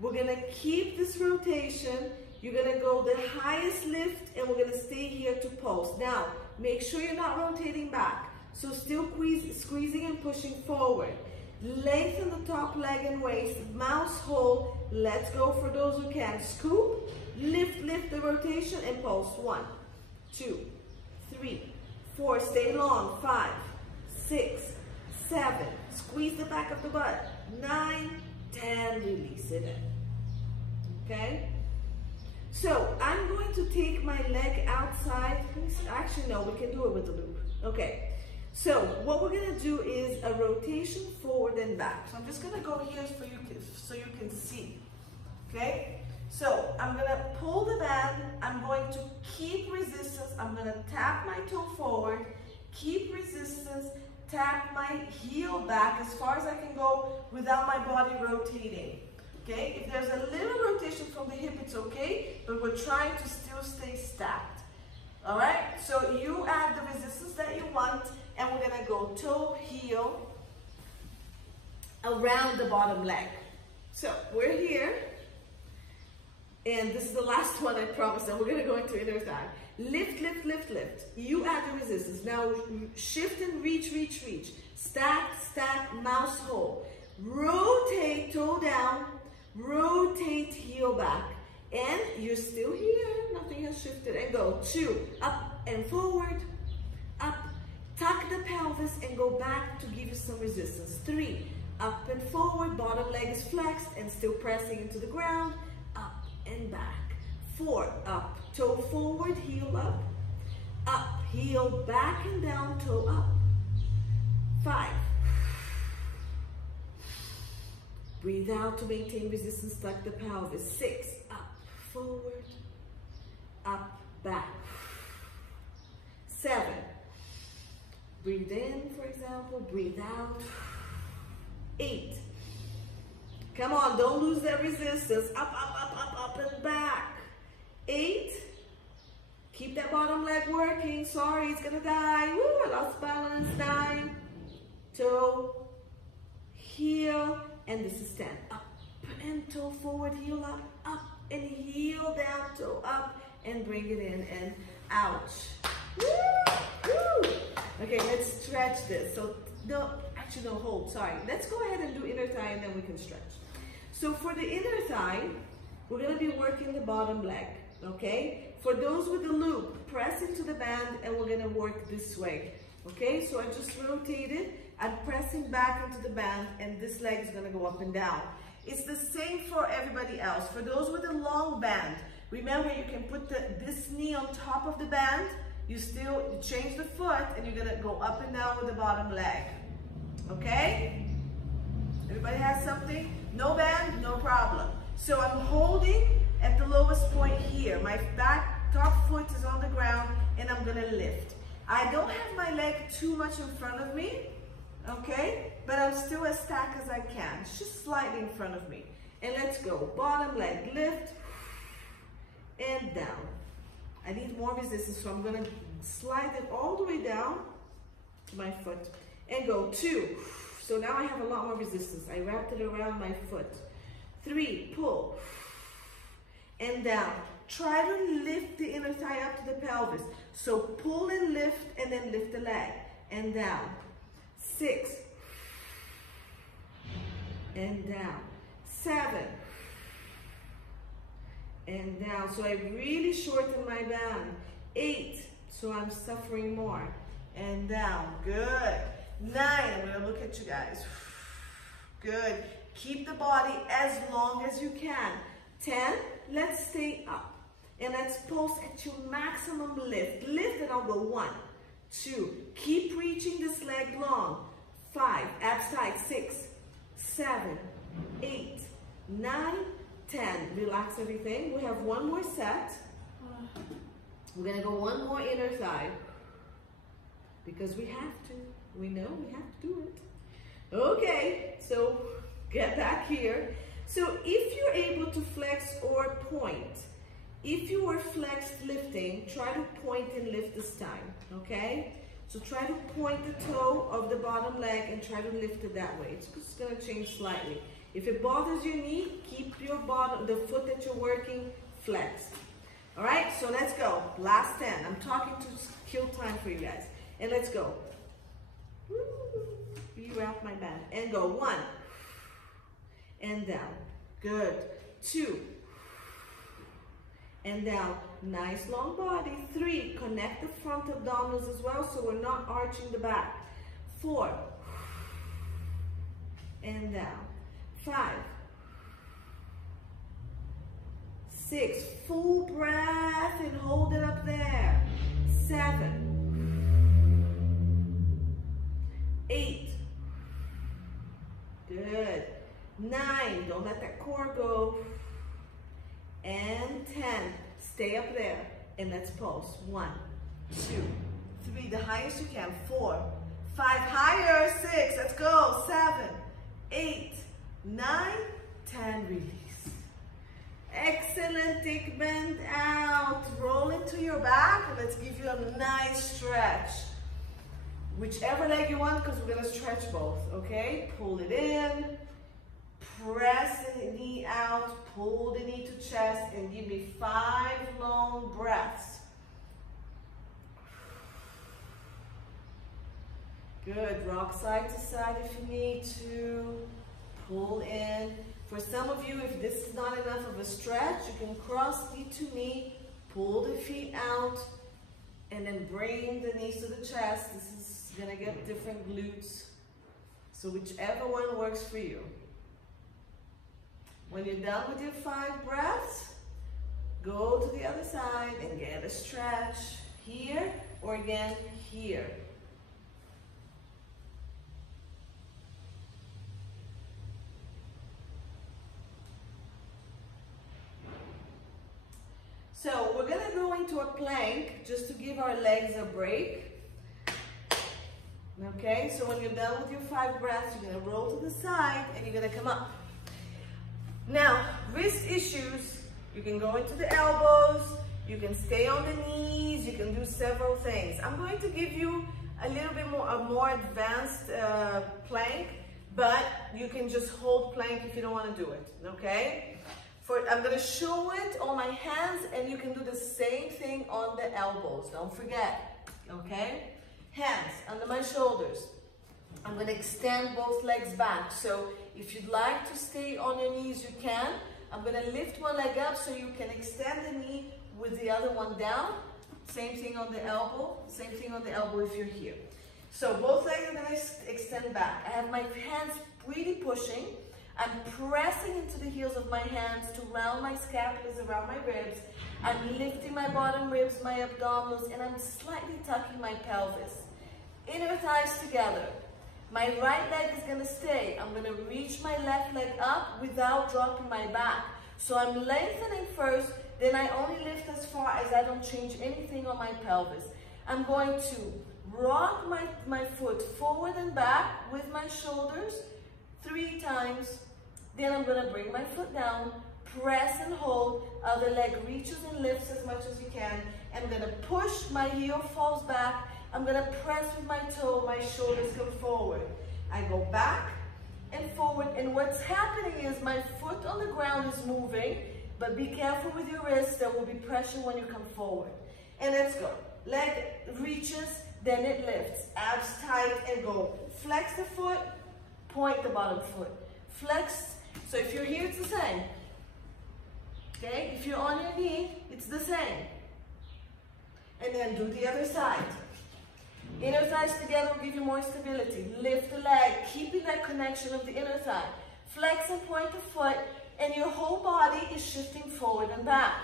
We're gonna keep this rotation. You're gonna go the highest lift, and we're gonna stay here to pulse. Now, make sure you're not rotating back. So still squeezing and pushing forward. Lengthen the top leg and waist, mouse hole. Let's go for those who can. Scoop, lift, lift the rotation, and pulse. 1, 2, 3, 4. Stay long. 5, 6, 7. Squeeze the back of the butt. 9, 10. Release it in. Okay? So I'm going to take my leg outside. Actually, no, we can do it with the loop. Okay. So what we're gonna do is a rotation forward and back. So I'm just gonna go here for you so you can see. Okay? So I'm gonna pull the band. I'm going to keep resistance. I'm gonna tap my toe forward, keep resistance, tap my heel back as far as I can go without my body rotating. Okay? If there's a little rotation from the hip, it's okay, but we're trying to still stay stacked. All right? So you add the resistance that you want, and we're gonna go toe, heel, around the bottom leg. So we're here, and this is the last one, I promise, and we're gonna go into inner thigh. Lift, lift, lift, lift. You add the resistance. Now shift and reach, reach, reach. Stack, stack, mouse hold. Rotate, toe down. Rotate, heel back. And you're still here. Nothing has shifted. And go 2, up and forward. Up. Tuck the pelvis and go back to give you some resistance. 3, up and forward. Bottom leg is flexed and still pressing into the ground. Up and back. 4, up, toe forward, heel up, heel back and down, toe up. 5, breathe out to maintain resistance, tuck the pelvis. 6, up, forward, up, back. 7, breathe in, for example, breathe out. 8, come on, don't lose that resistance, up, up, up, up, up and back. 8, keep that bottom leg working. Sorry, it's gonna die. Woo, I lost balance. 9, toe, heel, and this is 10. Up and toe forward, heel up and heel down, toe up, and bring it in and ouch. Woo, woo. Okay, let's stretch this. So, no, actually no, hold, sorry. Let's go ahead and do inner thigh and then we can stretch. So for the inner thigh, we're gonna be working the bottom leg. Okay, for those with the loop, press into the band and we're gonna work this way. Okay, so I just rotated, I'm pressing back into the band and this leg is gonna go up and down. It's the same for everybody else. For those with a long band, remember you can put this knee on top of the band, you change the foot and you're gonna go up and down with the bottom leg. Okay? Everybody has something? No band, no problem. So I'm holding at the lowest point here. My top foot is on the ground and I'm gonna lift. I don't have my leg too much in front of me, okay? But I'm still as stacked as I can. It's just slightly in front of me. And let's go. Bottom leg, lift and down. I need more resistance, so I'm gonna slide it all the way down to my foot and go 2. So now I have a lot more resistance. I wrapped it around my foot. 3, pull. And down. Try to lift the inner thigh up to the pelvis. So pull and lift and then lift the leg. And down. 6. And down. 7. And down. So I really shorten my band. 8. So I'm suffering more. And down. Good. 9. I'm going to look at you guys. Good. Keep the body as long as you can. 10, let's stay up. And let's pulse at your maximum lift. Lift and I'll go 1, 2. Keep reaching this leg long. 5, abs tight. 6, 7, 8, 9, 10. Relax everything. We have one more set. We're gonna go one more inner thigh. Because we have to. We know we have to do it. Okay, so get back here. So if you're able to flex or point, if you were flexed lifting, try to point and lift this time, okay? So try to point the toe of the bottom leg and try to lift it that way. It's just gonna change slightly. If it bothers your knee, keep your the foot that you're working flexed. All right, so let's go. Last 10. I'm talking to kill time for you guys. And let's go. Rewrap my band. And go 1. And down. Good. 2. And down. Nice long body. 3. Connect the front abdominals as well so we're not arching the back. 4. And down. 5. 6. Full breath and hold it up there. 7. 8. Good. 9. Don't let that core go. And 10. Stay up there. And let's pulse. 1, 2, 3. The highest you can. 4, 5. Higher. 6. Let's go. 7, 8, 9, 10. Release. Excellent. Take bend out. Roll it to your back. And let's give you a nice stretch. Whichever leg you want, because we're going to stretch both, okay? Pull it in, press the knee out, pull the knee to chest, and give me 5 long breaths. Good, rock side to side if you need to. Pull in. For some of you, if this is not enough of a stretch, you can cross knee to knee, pull the feet out, and then bring the knees to the chest. This is gonna get different glutes. So whichever one works for you. When you're done with your 5 breaths, go to the other side and get a stretch here or again here. So we're gonna go into a plank just to give our legs a break. Okay, so when you're done with your 5 breaths, you're gonna roll to the side and you're gonna come up. Now, wrist issues, you can go into the elbows, you can stay on the knees, you can do several things. I'm going to give you a little bit more, a more advanced plank, but you can just hold plank if you don't want to do it, okay? I'm going to show it on my hands, and you can do the same thing on the elbows. Don't forget, okay? Hands under my shoulders. I'm going to extend both legs back. So if you'd like to stay on your knees, you can. I'm going to lift one leg up so you can extend the knee with the other one down. Same thing on the elbow. Same thing on the elbow if you're here. So both legs are going to extend back. I have my hands really pushing. I'm pressing into the heels of my hands to round my scapulas around my ribs. I'm lifting my bottom ribs, my abdominals, and I'm slightly tucking my pelvis. Inner thighs together. My right leg is going to stay. I'm going to reach my left leg up without dropping my back. So I'm lengthening first, then I only lift as far as I don't change anything on my pelvis. I'm going to rock my foot forward and back with my shoulders 3 times. Then I'm going to bring my foot down, press and hold. Other leg reaches and lifts as much as you can. I'm going to push, my heel falls back. I'm going to press with my toe, my shoulders come forward. I go back and forward, and what's happening is my foot on the ground is moving, but be careful with your wrist. There will be pressure when you come forward. And let's go. Leg reaches, then it lifts. Abs tight and go. Flex the foot, point the bottom foot. Flex. So if you're here, it's the same. Okay? If you're on your knee, it's the same. And then do the other side. Inner thighs together will give you more stability. Lift the leg, keeping that connection of the inner thigh. Flex and point the foot, and your whole body is shifting forward and back.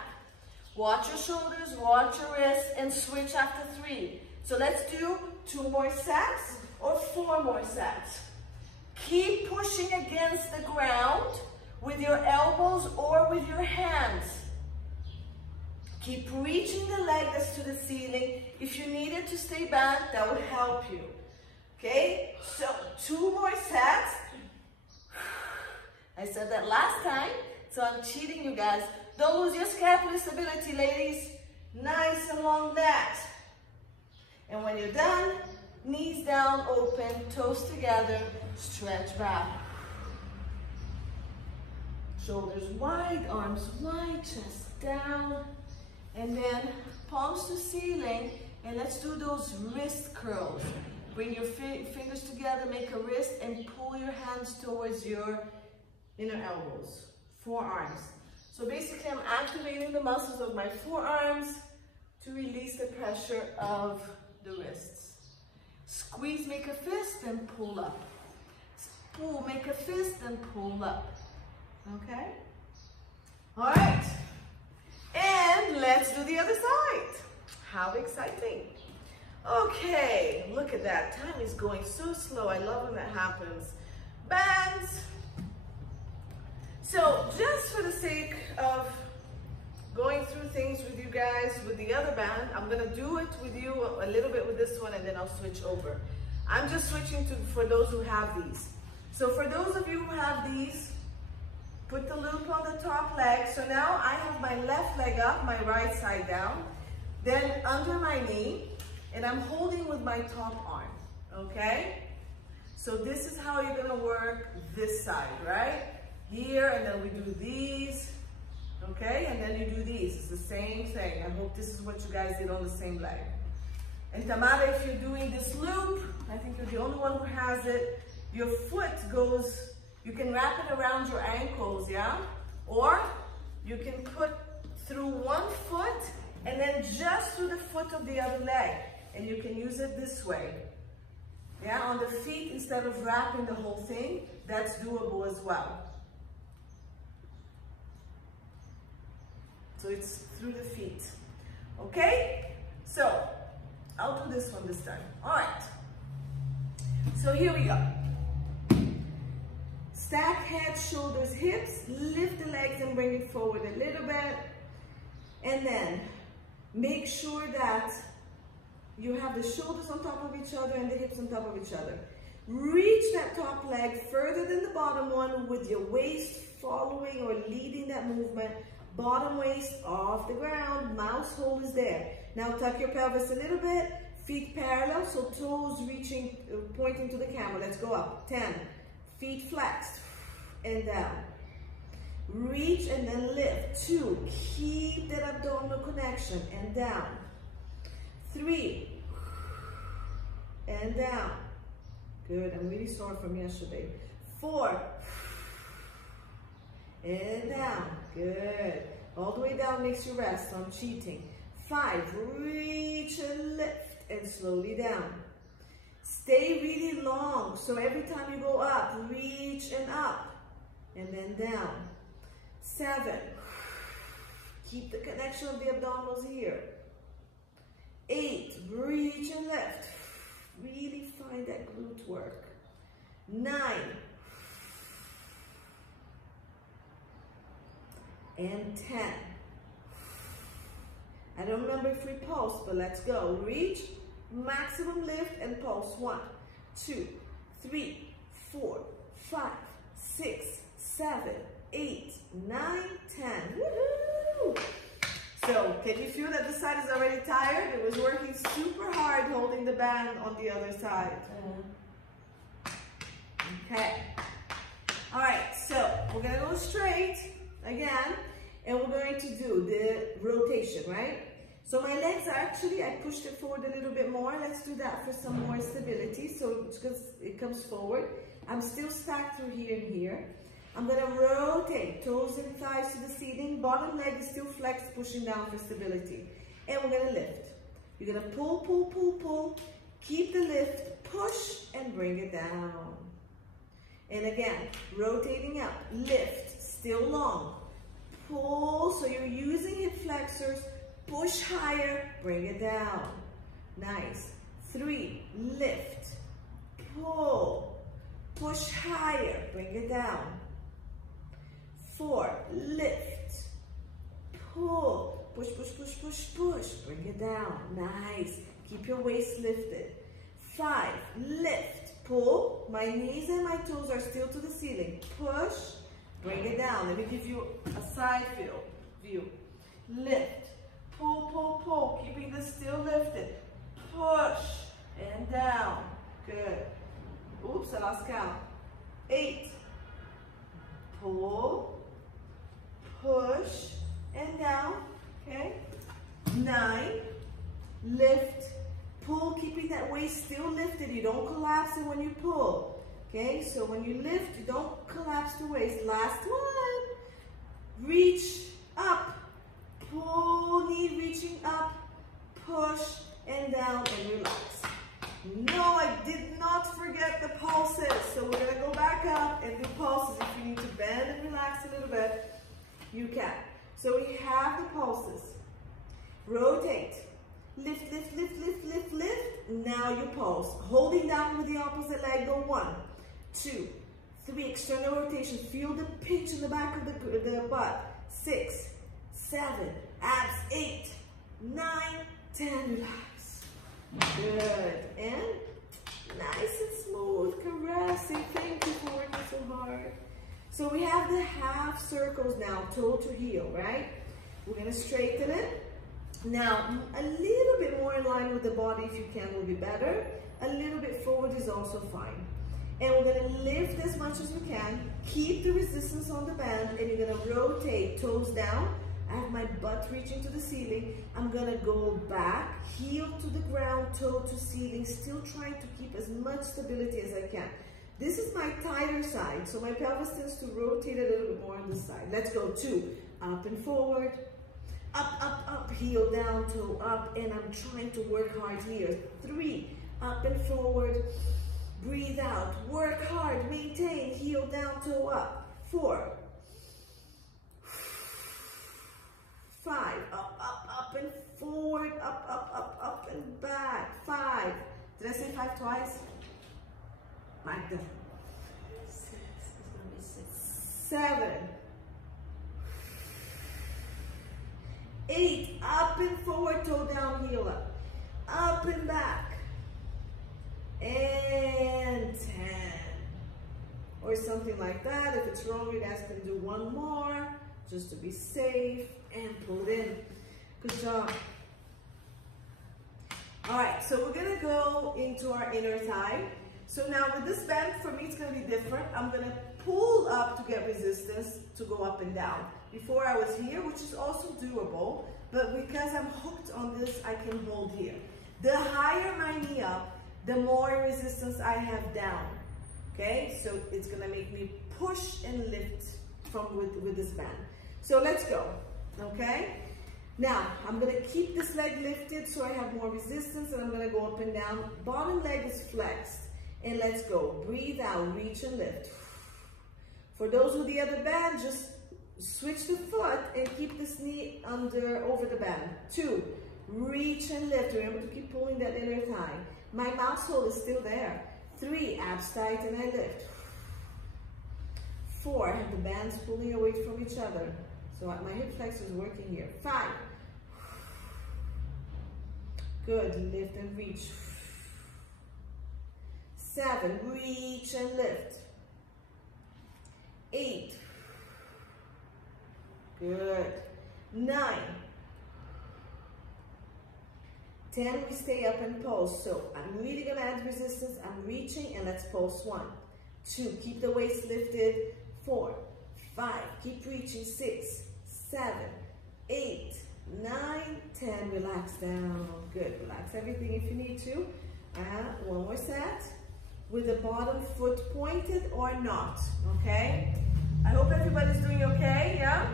Watch your shoulders, watch your wrists, and switch after 3. So let's do 2 more sets or 4 more sets. Keep pushing against the ground with your elbows or with your hands. Keep reaching the leg that's to the ceiling. If you need it to stay back, that would help you. Okay? So 2 more sets. I said that last time, so I'm cheating you guys. Don't lose your scapular stability, ladies. Nice and long that. And when you're done, knees down, open, toes together, stretch back. Shoulders wide, arms wide, chest down. And then palms to ceiling, and let's do those wrist curls. Bring your fingers together, make a wrist, and pull your hands towards your inner elbows, forearms. So basically I'm activating the muscles of my forearms to release the pressure of the wrists. Squeeze, make a fist, and pull up. Pull, make a fist, and pull up. Okay? All right. And let's do the other side. How exciting. Okay, look at that. Time is going so slow. I love when that happens. Bands. So just for the sake of going through things with you guys with the other band, I'm going to do it with you a little bit with this one, and then I'll switch over. I'm just switching to for those who have these. So for those of you who have these, put the loop on the top leg. So now I have my left leg up, my right side down, then under my knee, and I'm holding with my top arm, okay? So this is how you're gonna work this side, right? Here, and then we do these, okay? And then you do these, it's the same thing. I hope this is what you guys did on the same leg. And Tamara, if you're doing this loop, I think you're the only one who has it, your foot goes, you can wrap it around your ankles, yeah? Or you can put through one foot and then just through the foot of the other leg. And you can use it this way. Yeah, on the feet instead of wrapping the whole thing. That's doable as well. So it's through the feet. Okay? So, I'll do this one this time. All right. So here we go. Stack head, shoulders, hips. Lift the legs and bring it forward a little bit. And then make sure that you have the shoulders on top of each other and the hips on top of each other. Reach that top leg further than the bottom one with your waist following or leading that movement. Bottom waist off the ground, mouse hole is there. Now tuck your pelvis a little bit, feet parallel, so toes reaching, pointing to the camera. Let's go up. 10, feet flexed and down. Reach and then lift. 2, keep that abdominal connection and down. 3, and down. Good, I'm really sore from yesterday. 4, and down. Good. All the way down makes you rest, so I'm cheating. 5, reach and lift and slowly down. Stay really long, so every time you go up, reach and up and then down. 7, keep the connection of the abdominals here. 8, reach and lift. Really find that glute work. 9, and 10. I don't remember if we pulse, but let's go. Reach, maximum lift, and pulse. 1, 2, 3, 4, 5, 6, 7, 8, 9, 10. Woohoo! So, can you feel that the side is already tired? It was working super hard holding the band on the other side. Okay. All right, so we're gonna go straight again, and we're going to do the rotation, right? So my legs are actually, I pushed it forward a little bit more. Let's do that for some more stability. So it comes forward. I'm still stacked through here and here. I'm gonna rotate, toes and thighs to the ceiling. Bottom leg is still flexed, pushing down for stability. And we're gonna lift. You're gonna pull, pull, pull, pull. Keep the lift, push, and bring it down. And again, rotating up, lift, still long. Pull, so you're using hip flexors. Push higher, bring it down. Nice. 3, lift, pull, push higher, bring it down. 4, lift, pull, push, push, push, push, push, bring it down. Nice. Keep your waist lifted. 5, lift, pull. My knees and my toes are still to the ceiling. Push, bring it down. Let me give you a side view. Lift, pull, pull, pull, keeping this still lifted. Push and down. Good. Oops, I lost count. 8, pull, push and down. Okay. 9, lift, pull, keeping that waist still lifted. You don't collapse it when you pull. Okay, so when you lift, you don't collapse the waist. Last one. Reach up. Pull, knee reaching up. Push and down and relax. No, I did not forget the pulses. So we're going to go back up and do pulses. If you need to bend and relax a little bit, you can. So we have the pulses. Rotate. Lift, lift, lift, lift, lift, lift. Now you pulse. Holding down with the opposite leg, go 1, 2, 3, external rotation. Feel the pinch in the back of the butt. 6, 7, abs, 8, 9, 10, relax. Good, and nice and smooth, caressing. Thank you for working so hard. So we have the half circles now, toe to heel, right? We're gonna straighten it. Now, a little bit more in line with the body if you can will be better. A little bit forward is also fine. And we're gonna lift as much as we can. Keep the resistance on the band, and you're gonna rotate toes down, I have my butt reaching to the ceiling. I'm gonna go back, heel to the ground, toe to ceiling, still trying to keep as much stability as I can. This is my tighter side, so my pelvis tends to rotate a little bit more on this side. Let's go. 2, up and forward, up, up, up, heel down, toe up, and I'm trying to work hard here. 3, up and forward, breathe out, work hard, maintain, heel down, toe up. 4, 5, up, up, up and forward, up, up, up, up and back. 5, did I say 5 twice? Magda. 6, it's gonna be 6. 7, 8, up and forward, toe down, heel up and back, and 10, or something like that. If it's wrong, you guys can do one more, just to be safe, and pull it in. Good job. All right, so we're gonna go into our inner thigh. So now with this band, for me, it's gonna be different. I'm gonna pull up to get resistance to go up and down. Before I was here, which is also doable, but because I'm hooked on this, I can hold here. The higher my knee up, the more resistance I have down, okay? So it's gonna make me push and lift from with this band. So let's go, okay? Now, I'm gonna keep this leg lifted so I have more resistance, and I'm gonna go up and down. Bottom leg is flexed. And let's go. Breathe out, reach and lift. For those with the other band, just switch the foot and keep this knee over the band. 2, reach and lift. Remember to keep pulling that inner thigh. My mouse hold is still there. 3, abs tight and I lift. 4, I have the bands pulling away from each other. So my hip flexor is working here. 5, good, lift and reach. 7, reach and lift. 8, good. 9, 10, we stay up and pulse. So I'm really gonna add resistance. I'm reaching and let's pulse. 1, 2, keep the waist lifted. 4, 5, keep reaching. 6, 7, 8, 9, 10, relax down. Good, relax everything if you need to. One more set. With the bottom foot pointed or not, okay? I hope everybody's doing okay, yeah?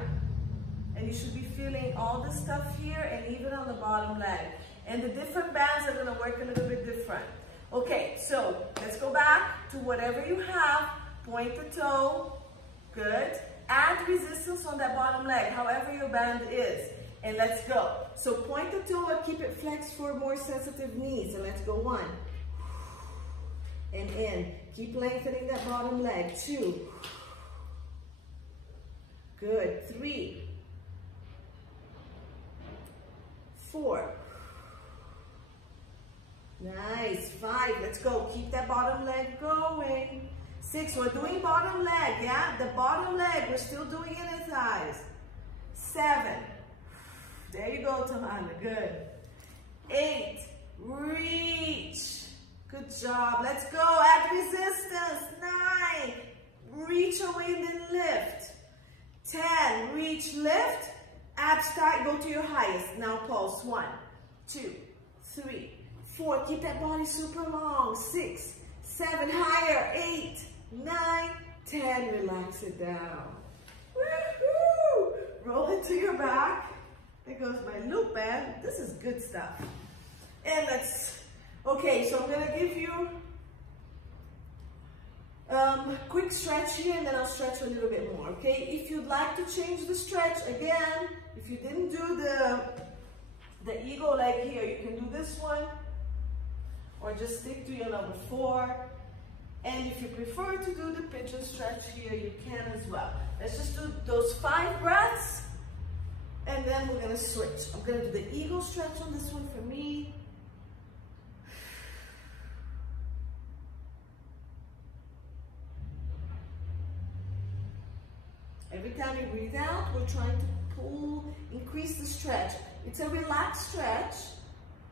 And you should be feeling all this stuff here and even on the bottom leg. And the different bands are gonna work a little bit different. Okay, so let's go back to whatever you have. Point the toe, good. Add resistance on that bottom leg, however your band is. And let's go. So point the toe and keep it flexed for more sensitive knees. And let's go. 1. And in. Keep lengthening that bottom leg. 2. Good. 3. 4. Nice. 5. Let's go. Keep that bottom leg going. 6. We're doing bottom leg, yeah? The bottom leg. We're still doing inner thighs. 7. There you go, Tamara. Good. 8. Reach. Good job. Let's go. Add resistance. 9. Reach away and then lift. 10. Reach, lift. Abs tight. Go to your highest. Now pulse. 1, 2, 3, 4. Keep that body super long. 6, 7. Higher. 8, 9, 10. Relax it down. Woohoo! Roll it to your back. There goes my loop band. This is good stuff. And let's, okay, so I'm gonna give you quick stretch here and then I'll stretch a little bit more, okay? If you'd like to change the stretch, again, if you didn't do the eagle leg here, you can do this one or just stick to your number 4. And if you prefer to do the pigeon stretch here, you can as well. Let's just do those 5 breaths. And then we're gonna switch. I'm gonna do the eagle stretch on this one for me. Every time you breathe out, we're trying to pull, increase the stretch. It's a relaxed stretch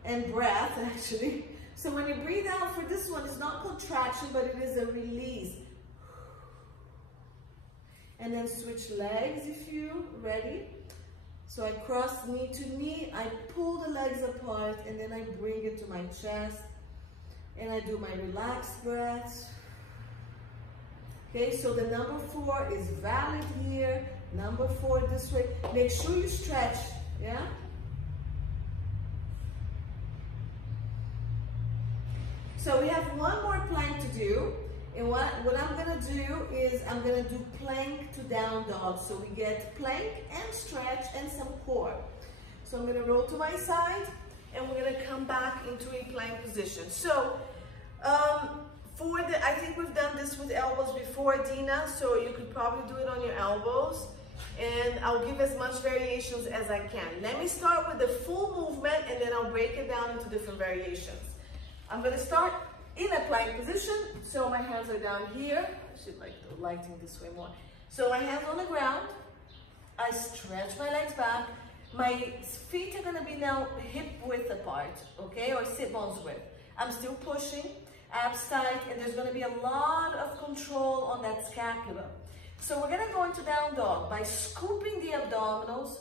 and breath, actually. So when you breathe out for this one, it's not contraction, but it is a release. And then switch legs if you're ready. So I cross knee to knee, I pull the legs apart, and then I bring it to my chest, and I do my relaxed breaths. Okay, so the number 4 is valid here. Number 4 this way. Make sure you stretch, yeah? So we have one more plank to do. And what I'm gonna do is I'm gonna do plank to down dog. So we get plank and stretch and some core. So I'm gonna roll to my side and we're gonna come back into a plank position. So I think we've done this with elbows before, Dina, so you could probably do it on your elbows. And I'll give as much variations as I can. Let me start with the full movement and then I'll break it down into different variations. I'm gonna start in a plank position, so my hands are down here. I should like the lighting this way more. So my hands on the ground, I stretch my legs back. My feet are gonna be now hip width apart, okay, or sit bones width. I'm still pushing, abs tight, and there's gonna be a lot of control on that scapula. So we're gonna go into down dog by scooping the abdominals,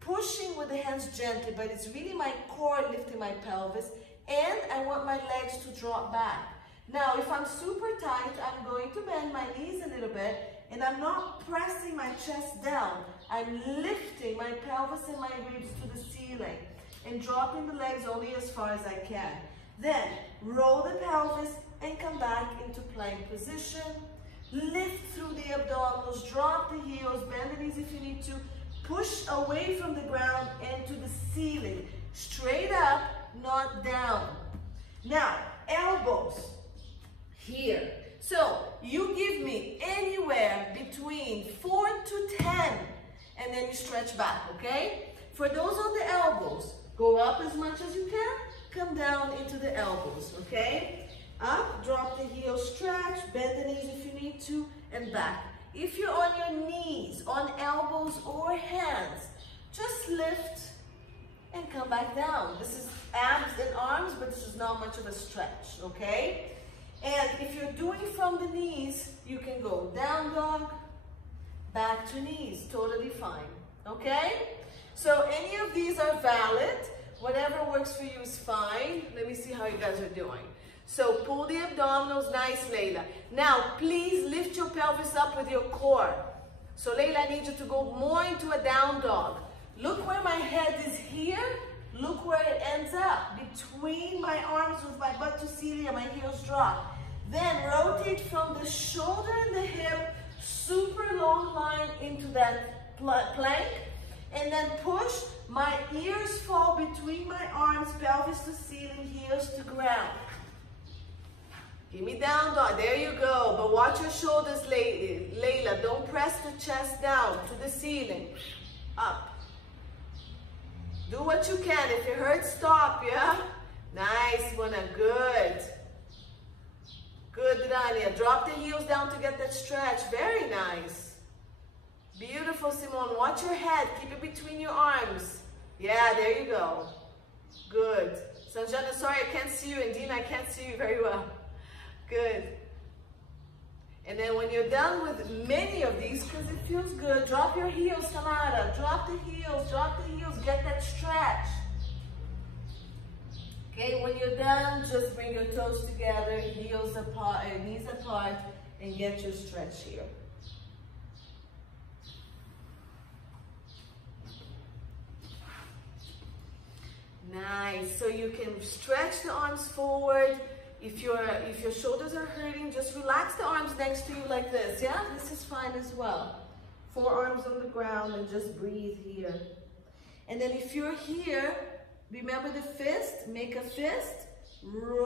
pushing with the hands gently, but it's really my core lifting my pelvis, and I want my legs to drop back. Now, if I'm super tight, I'm going to bend my knees a little bit, and I'm not pressing my chest down. I'm lifting my pelvis and my ribs to the ceiling, and dropping the legs only as far as I can. Then, roll the pelvis and come back into plank position. Lift through the abdominals, drop the heels, bend the knees if you need to. Push away from the ground and to the ceiling. Straight up, not down. Now, elbows here. So you give me anywhere between 4 to 10, and then you stretch back, okay? For those on the elbows, go up as much as you can, come down into the elbows, okay? Up, drop the heels, stretch, bend the knees if you need to, and back. If you're on your knees, on elbows or hands, just lift and come back down. This is abs and arms, but this is not much of a stretch, okay? And if you're doing from the knees, you can go down dog, back to knees, totally fine, okay? So any of these are valid. Whatever works for you is fine. Let me see how you guys are doing. So pull the abdominals, nice, Layla. Now, please lift your pelvis up with your core. So Layla, I need you to go more into a down dog. Look where my head is here. Look where it ends up. Between my arms with my butt to ceiling and my heels drop. Then rotate from the shoulder and the hip, super long line into that plank. And then push. My ears fall between my arms, pelvis to ceiling, heels to ground. Give me down dog. There you go. But watch your shoulders, Layla. Don't press the chest down to the ceiling. Up. Do what you can. If it hurts, stop, yeah? Nice, Mona. Good. Good, Rania. Drop the heels down to get that stretch. Very nice. Beautiful, Simone. Watch your head. Keep it between your arms. Yeah, there you go. Good. Sanjana, sorry, I can't see you. And Dina, I can't see you very well. Good. And then when you're done with many of these, because it feels good, drop your heels, Samara. Drop the heels, get that stretch. Okay, when you're done, just bring your toes together, heels apart, knees apart, and get your stretch here. Nice. So you can stretch the arms forward. If your shoulders are hurting, just relax the arms next to you like this, yeah? This is fine as well. Forearms on the ground and just breathe here. And then if you're here, remember the fist, make a fist, roll